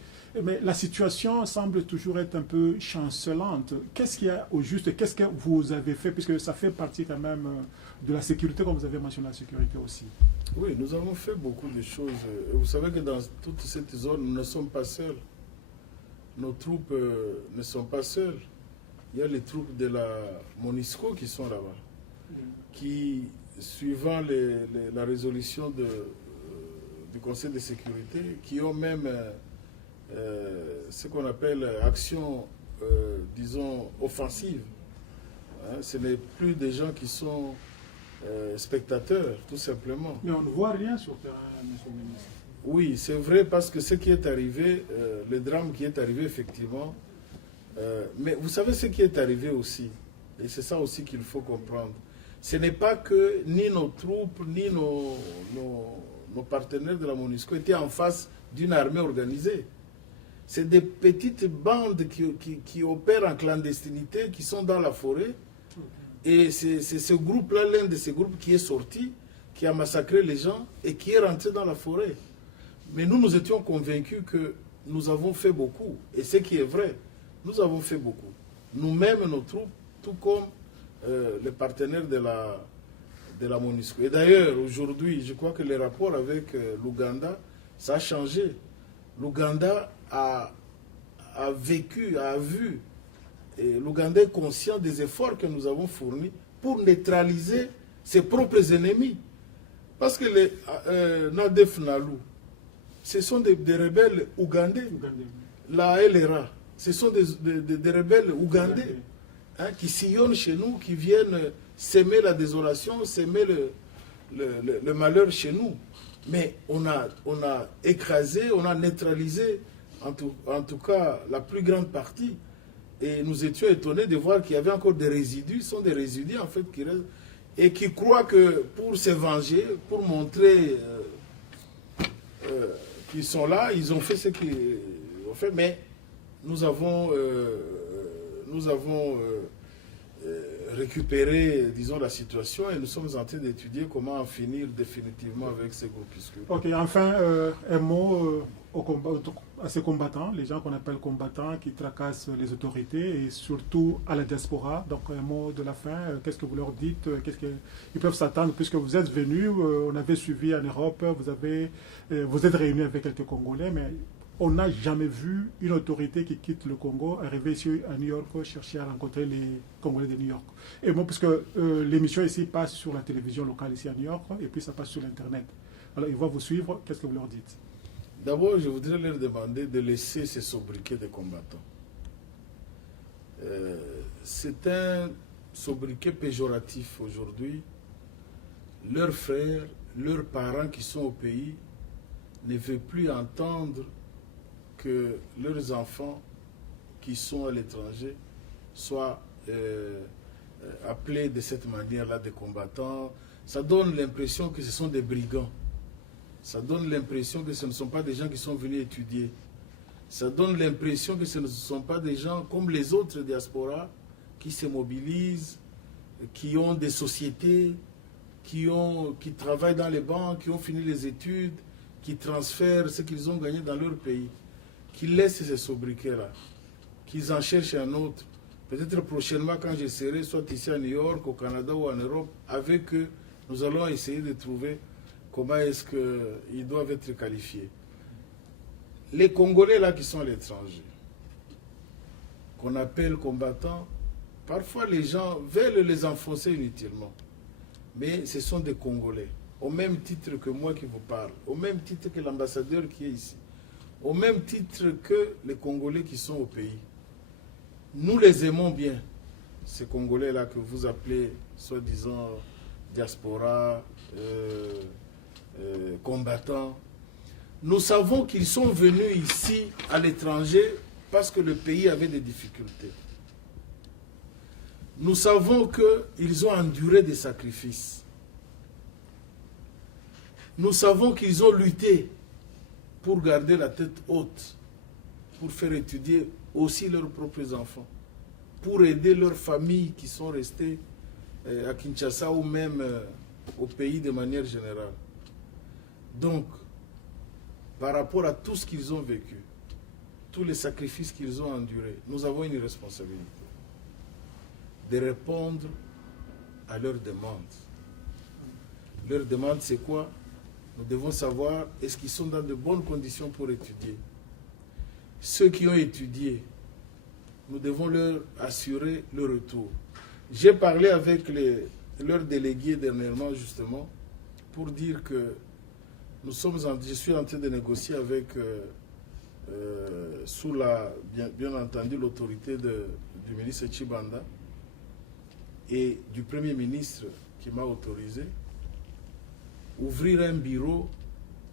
Mais la situation semble toujours être un peu chancelante. Qu'est-ce qu'il y a au juste? Qu'est-ce que vous avez fait? Puisque ça fait partie quand même de la sécurité, comme vous avez mentionné la sécurité aussi. Oui, nous avons fait beaucoup de choses. Et vous savez que dans toute cette zone, nous ne sommes pas seuls. Nos troupes ne sont pas seules. Il y a les troupes de la MONUSCO qui sont là-bas, qui, suivant la résolution du Conseil de sécurité, qui ont même ce qu'on appelle action, disons, offensive. Hein, ce n'est plus des gens qui sont spectateurs, tout simplement. Mais on ne voit rien sur le terrain, monsieur le ministre. Oui, c'est vrai, parce que ce qui est arrivé, le drame qui est arrivé, effectivement, mais vous savez ce qui est arrivé aussi, et c'est ça aussi qu'il faut comprendre. Ce n'est pas que ni nos troupes, ni nos partenaires de la MONUSCO étaient en face d'une armée organisée. C'est des petites bandes qui opèrent en clandestinité, qui sont dans la forêt. Et c'est ce groupe-là, l'un de ces groupes qui est sorti, qui a massacré les gens et qui est rentré dans la forêt. Mais nous étions convaincus que nous avons fait beaucoup. Et ce qui est vrai, nous avons fait beaucoup. Nous-mêmes, nos troupes, tout comme les partenaires de la MONUSCO. Et d'ailleurs, aujourd'hui, je crois que les rapports avec l'Ouganda, ça a changé. L'Ouganda a vécu, a vu, et l'Ouganda est conscient des efforts que nous avons fournis pour neutraliser ses propres ennemis. Parce que les Nadef Nalou, ce sont des rebelles ougandais. La LRA, ce sont des rebelles ougandais. Hein, qui sillonnent chez nous, qui viennent s'aimer la désolation, s'aimer le malheur chez nous. Mais on a écrasé, on a neutralisé, en tout cas, la plus grande partie. Et nous étions étonnés de voir qu'il y avait encore des résidus, ce sont des résidus en fait qui restent, et qui croient que pour se venger, pour montrer qu'ils sont là, ils ont fait ce qu'ils ont fait, mais nous avons récupéré, disons, la situation et nous sommes en train d'étudier comment en finir définitivement avec ces groupuscules. Ok, enfin, un mot à ces combattants, les gens qu'on appelle combattants qui tracassent les autorités et surtout à la diaspora. Donc, un mot de la fin, qu'est-ce que vous leur dites? Qu'est-ce qu'ils peuvent s'attendre? Puisque vous êtes venus, on avait suivi en Europe, vous êtes réunis avec quelques Congolais, mais on n'a jamais vu une autorité qui quitte le Congo arriver ici à New York chercher à rencontrer les Congolais de New York. Et moi, puisque l'émission ici passe sur la télévision locale ici à New York et puis ça passe sur l'Internet. Alors, ils vont vous suivre. Qu'est-ce que vous leur dites? D'abord, je voudrais leur demander de laisser ces sobriquets de combattants. C'est un sobriquet péjoratif aujourd'hui. Leurs frères, leurs parents qui sont au pays ne veulent plus entendre que leurs enfants qui sont à l'étranger soient appelés de cette manière-là des combattants. Ça donne l'impression que ce sont des brigands. Ça donne l'impression que ce ne sont pas des gens qui sont venus étudier. Ça donne l'impression que ce ne sont pas des gens comme les autres diasporas qui se mobilisent, qui ont des sociétés, qui travaillent dans les banques, qui ont fini les études, qui transfèrent ce qu'ils ont gagné dans leur pays, qui laissent ce sobriquet-là, qu'ils en cherchent un autre. Peut-être prochainement, quand je serai soit ici à New York, au Canada ou en Europe, avec eux, nous allons essayer de trouver comment est-ce qu'ils doivent être qualifiés. Les Congolais là qui sont à l'étranger, qu'on appelle combattants, parfois les gens veulent les enfoncer inutilement. Mais ce sont des Congolais, au même titre que moi qui vous parle, au même titre que l'ambassadeur qui est ici, au même titre que les Congolais qui sont au pays. Nous les aimons bien, ces Congolais-là que vous appelez, soi-disant, diaspora, combattants. Nous savons qu'ils sont venus ici, à l'étranger, parce que le pays avait des difficultés. Nous savons qu'ils ont enduré des sacrifices. Nous savons qu'ils ont lutté pour garder la tête haute, pour faire étudier aussi leurs propres enfants, pour aider leurs familles qui sont restées à Kinshasa ou même au pays de manière générale. Donc, par rapport à tout ce qu'ils ont vécu, tous les sacrifices qu'ils ont endurés, nous avons une responsabilité de répondre à leurs demandes. Leur demande, c'est quoi? Nous devons savoir, est-ce qu'ils sont dans de bonnes conditions pour étudier? Ceux qui ont étudié, nous devons leur assurer le retour. J'ai parlé avec leurs délégués dernièrement, justement, pour dire que je suis en train de négocier avec, sous la, bien entendu, l'autorité du ministre Tshibanda et du Premier ministre qui m'a autorisé, ouvrir un bureau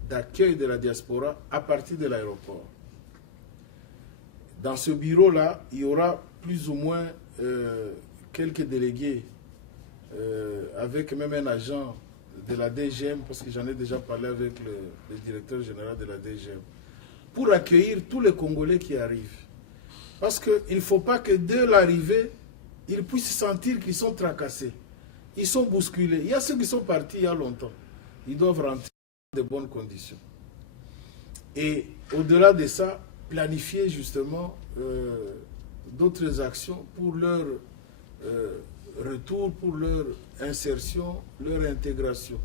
d'accueil de la diaspora à partir de l'aéroport. Dans ce bureau-là, il y aura plus ou moins quelques délégués, avec même un agent de la DGM, parce que j'en ai déjà parlé avec le directeur général de la DGM, pour accueillir tous les Congolais qui arrivent. Parce qu'il ne faut pas que dès l'arrivée, ils puissent sentir qu'ils sont tracassés. Ils sont bousculés. Il y a ceux qui sont partis il y a longtemps. Ils doivent rentrer dans de bonnes conditions. Et au-delà de ça, planifier justement d'autres actions pour leur retour, pour leur insertion, leur intégration.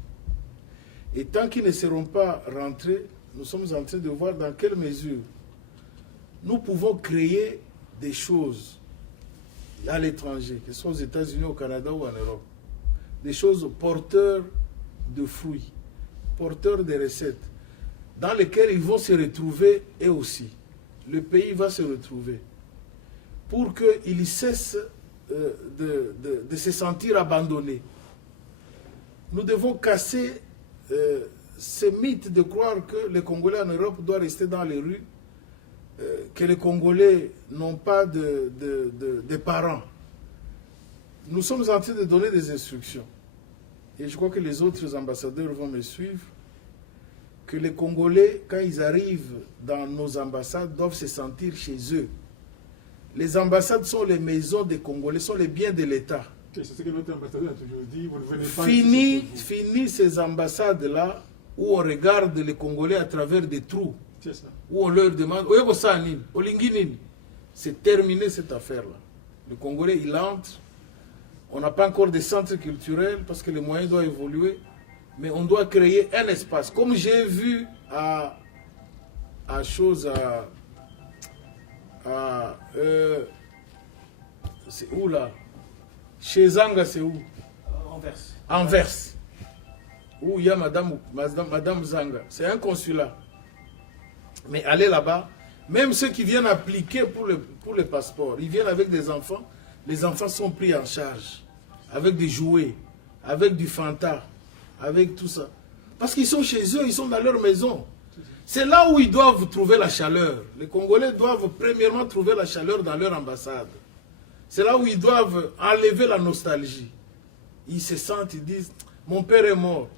Et tant qu'ils ne seront pas rentrés, nous sommes en train de voir dans quelle mesure nous pouvons créer des choses à l'étranger, que ce soit aux États-Unis, au Canada ou en Europe. Des choses porteurs de fruits, porteurs de recettes, dans lesquelles ils vont se retrouver eux aussi. Le pays va se retrouver pour qu'ils cessent de se sentir abandonnés. Nous devons casser ce mythe de croire que les Congolais en Europe doivent rester dans les rues, que les Congolais n'ont pas de parents. Nous sommes en train de donner des instructions. Et je crois que les autres ambassadeurs vont me suivre, que les Congolais, quand ils arrivent dans nos ambassades, doivent se sentir chez eux. Les ambassades sont les maisons des Congolais, sont les biens de l'État. C'est ce que notre ambassadeur a toujours dit, vous ne venez pas... Fini ces ambassades-là où on regarde les Congolais à travers des trous. C'est ça. Où on leur demande, c'est terminé cette affaire-là. Le Congolais, il entre. On n'a pas encore de centres culturels parce que les moyens doivent évoluer. Mais on doit créer un espace. Comme j'ai vu c'est où là? Chez Zanga, c'est où? Anvers. Où il y a Madame Zanga. C'est un consulat. Mais allez là-bas, même ceux qui viennent appliquer pour le passeport, ils viennent avec des enfants. Les enfants sont pris en charge. Avec des jouets, avec du Fanta, avec tout ça. Parce qu'ils sont chez eux, ils sont dans leur maison. C'est là où ils doivent trouver la chaleur. Les Congolais doivent premièrement trouver la chaleur dans leur ambassade. C'est là où ils doivent enlever la nostalgie. Ils se sentent, ils disent, mon père est mort.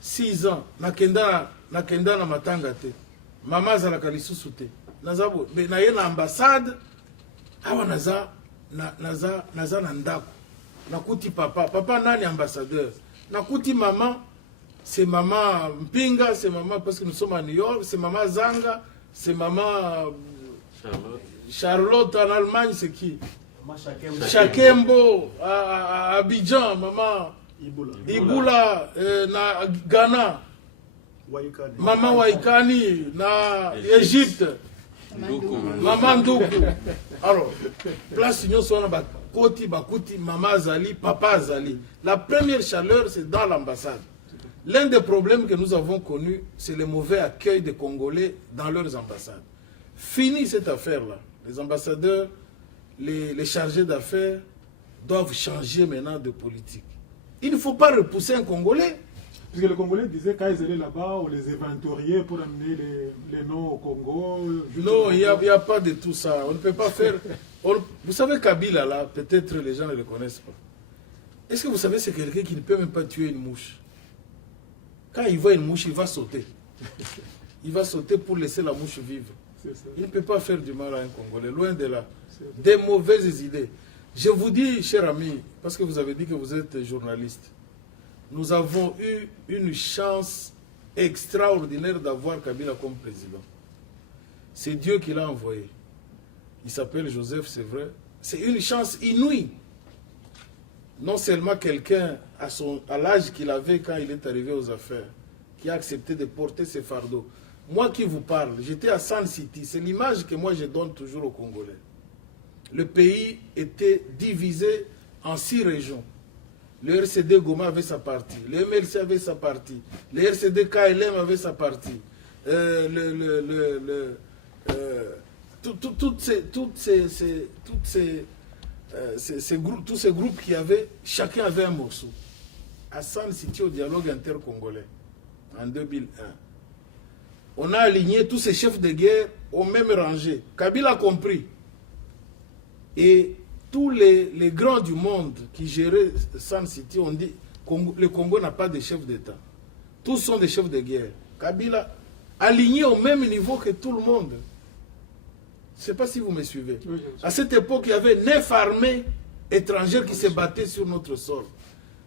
6 ans, nakenda na matanga te. Maman zalaka lisusu te. Nazabo, mais na yena ambassade, awa naza na ndako. Nakuti papa. Papa nani ambassadeur. Nakuti maman, c'est maman Mpinga, c'est maman, parce que nous sommes à New York, c'est maman Zanga, c'est maman Charlotte en Allemagne, c'est qui? Chakembo à Abidjan, maman Iboula na Ghana, maman Waikani na Égypte, maman Ndoukou. Alors, place union soit na Koti, Bakuti, maman Azali, papa Azali. La première chaleur, c'est dans l'ambassade. L'un des problèmes que nous avons connus, c'est le mauvais accueil des Congolais dans leurs ambassades. Fini cette affaire-là. Les ambassadeurs, les chargés d'affaires doivent changer maintenant de politique. Il ne faut pas repousser un Congolais. Parce que les Congolais disaient quand ils allaient là-bas, on les inventoriait pour amener les noms au Congo. Non, il n'y a pas de tout ça. On ne peut pas faire... Vous savez, Kabila, là, peut-être les gens ne le connaissent pas. Est-ce que vous savez, c'est quelqu'un qui ne peut même pas tuer une mouche? Quand il voit une mouche, il va sauter. Il va sauter pour laisser la mouche vivre. Il ne peut pas faire du mal à un Congolais, loin de là. Des mauvaises idées. Je vous dis, cher ami, parce que vous avez dit que vous êtes journaliste, nous avons eu une chance extraordinaire d'avoir Kabila comme président. C'est Dieu qui l'a envoyé. Il s'appelle Joseph, c'est vrai. C'est une chance inouïe. Non seulement quelqu'un à l'âge qu'il avait quand il est arrivé aux affaires, qui a accepté de porter ses fardeaux. Moi qui vous parle, j'étais à Sun City. C'est l'image que moi je donne toujours aux Congolais. Le pays était divisé en 6 régions. Le RCD Goma avait sa partie, le MLC avait sa partie, le RCD KLM avait sa partie, tous ces groupes qui avaient, chacun avait un morceau. À Sun City, au dialogue intercongolais, en 2001, on a aligné tous ces chefs de guerre au même rangée. Kabila a compris. Et tous les grands du monde qui géraient Sun City ont dit que le Congo n'a pas de chef d'État. Tous sont des chefs de guerre. Kabila aligné au même niveau que tout le monde. Je ne sais pas si vous me suivez. Oui, à cette époque, il y avait 9 armées étrangères qui se battaient sur notre sol.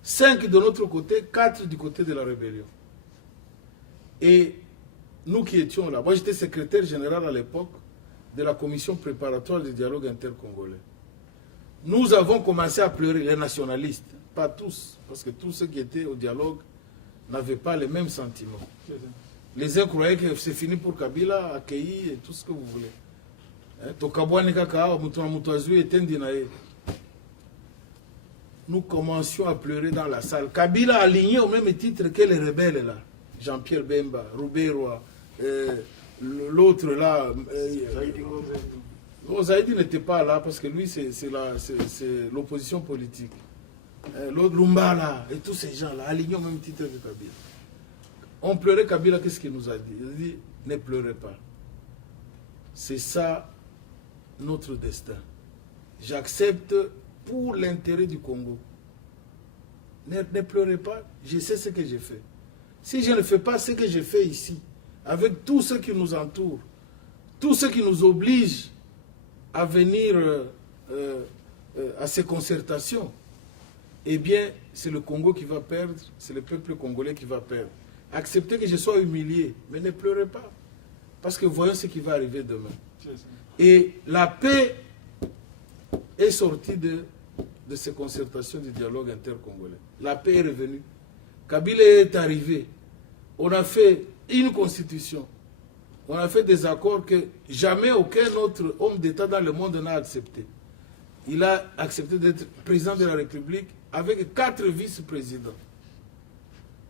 5 de notre côté, 4 du côté de la rébellion. Et nous qui étions là, moi j'étais secrétaire général à l'époque de la commission préparatoire du dialogue intercongolais. Nous avons commencé à pleurer, les nationalistes, pas tous, parce que tous ceux qui étaient au dialogue n'avaient pas les mêmes sentiments. Les uns croyaient que c'est fini pour Kabila, accueilli et tout ce que vous voulez. Nous commencions à pleurer dans la salle. Kabila aligné au même titre que les rebelles là. Jean-Pierre Bemba, Roubaix-Roy, l'autre là. Zaïdi n'était pas là parce que lui c'est l'opposition politique. L'autre Lumba là, et tous ces gens là, alignés au même titre que Kabila. On pleurait Kabila, qu'est-ce qu'il nous a dit? Il a dit, ne pleurez pas. C'est ça notre destin. J'accepte pour l'intérêt du Congo. Ne pleurez pas, je sais ce que j'ai fait. Si je ne fais pas ce que j'ai fait ici, avec tous ceux qui nous entourent, tous ceux qui nous obligent à venir à ces concertations, eh bien, c'est le Congo qui va perdre, c'est le peuple congolais qui va perdre. Acceptez que je sois humilié, mais ne pleurez pas, parce que voyons ce qui va arriver demain. Et la paix est sortie de ces concertations du dialogue intercongolais. La paix est revenue. Kabila est arrivé. On a fait une constitution. On a fait des accords que jamais aucun autre homme d'État dans le monde n'a accepté. Il a accepté d'être président de la République avec 4 vice-présidents.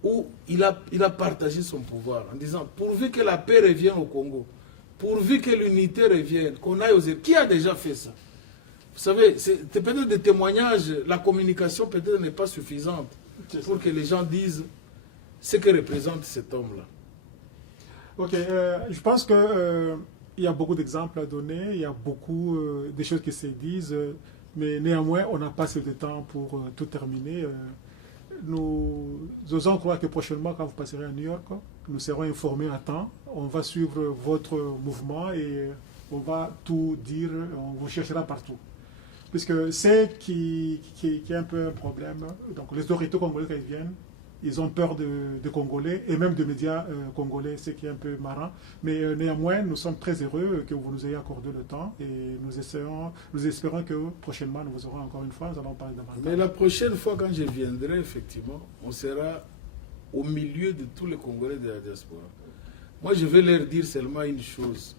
Où il a partagé son pouvoir en disant, pourvu que la paix revienne au Congo, pourvu que l'unité revienne, qu'on aille aux élections. Qui a déjà fait ça? Vous savez, c'est peut-être des témoignages, la communication peut-être n'est pas suffisante pour que les gens disent ce que représente cet homme-là. Ok, je pense que il y a beaucoup d'exemples à donner, il y a beaucoup de choses qui se disent, mais néanmoins, on n'a pas assez de temps pour tout terminer. Nous osons croire que prochainement, quand vous passerez à New York, nous serons informés à temps. On va suivre votre mouvement et on va tout dire, on vous cherchera partout. Puisque c'est qui est un peu un problème. Donc les autorités congolaises, quand ils viennent, ils ont peur de Congolais et même de médias congolais, ce qui est un peu marrant. Mais néanmoins, nous sommes très heureux que vous nous ayez accordé le temps et nous espérons que prochainement, nous vous aurons encore une fois, nous allons parler davantage. Mais la prochaine fois, quand je viendrai, effectivement, on sera au milieu de tous les Congolais de la diaspora. Moi, je vais leur dire seulement une chose.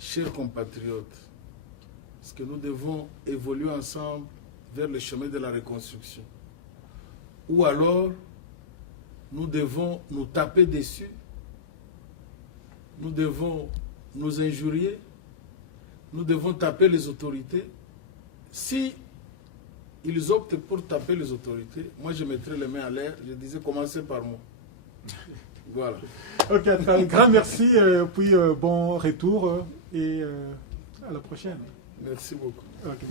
Chers compatriotes, parce que nous devons évoluer ensemble vers le chemin de la reconstruction. Ou alors, nous devons nous taper dessus, nous devons nous injurier, nous devons taper les autorités. Si ils optent pour taper les autorités, moi je mettrai les mains à l'air, je disais commencez par moi. Voilà. Ok, un grand merci, puis bon retour et à la prochaine. Merci beaucoup. Okay.